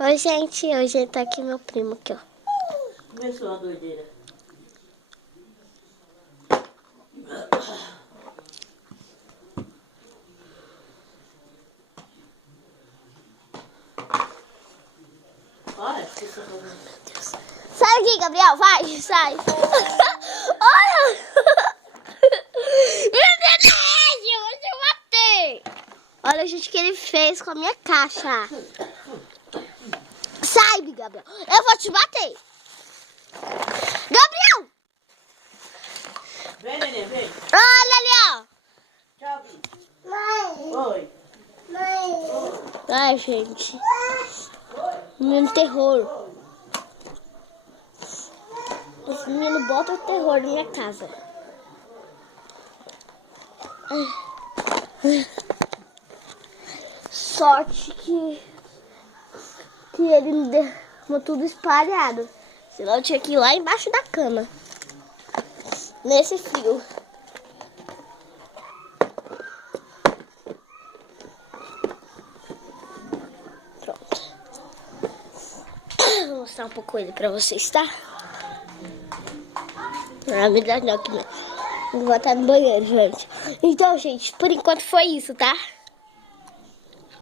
Oi, gente. Hoje tá aqui meu primo aqui, ó. Começou a doideira. Olha, o que você tá fazendo? Sai aqui, Gabriel. Vai, sai. Olha. Meu Deus, eu te matei. Olha, gente, o que ele fez com a minha caixa. Sai, Gabriel. Eu vou te bater. Gabriel! Vem, neném, vem. Olha ali, ó. Tchau, Bi. Oi. Ai, gente. Menino terror. Esse menino bota o terror na minha casa. Sorte que ele me deixou tudo espalhado. Senão eu tinha que ir lá embaixo da cama. Nesse frio. Pronto. Vou mostrar um pouco ele pra vocês, tá? Na verdade não, que vou botar no banheiro, gente. Então, gente, por enquanto foi isso, tá?